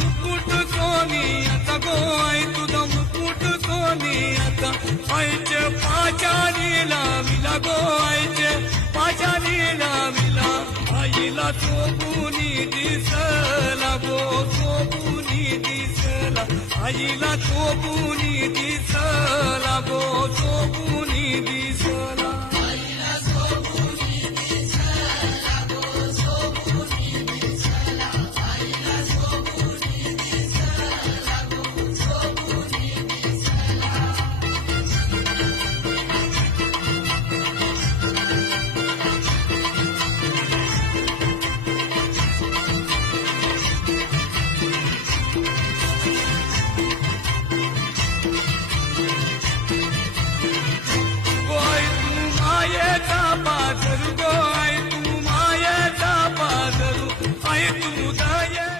मुकुट सोनियाचा गो आई तुझा मुकुट सोनियाचा आईचे पाचारी लाविला गो आईचे पाचारी लाविला आईला सोबुनी दिसला गो सोबुनी दिसला आईला सोबुनी दिसला गो सोबुनी दिसला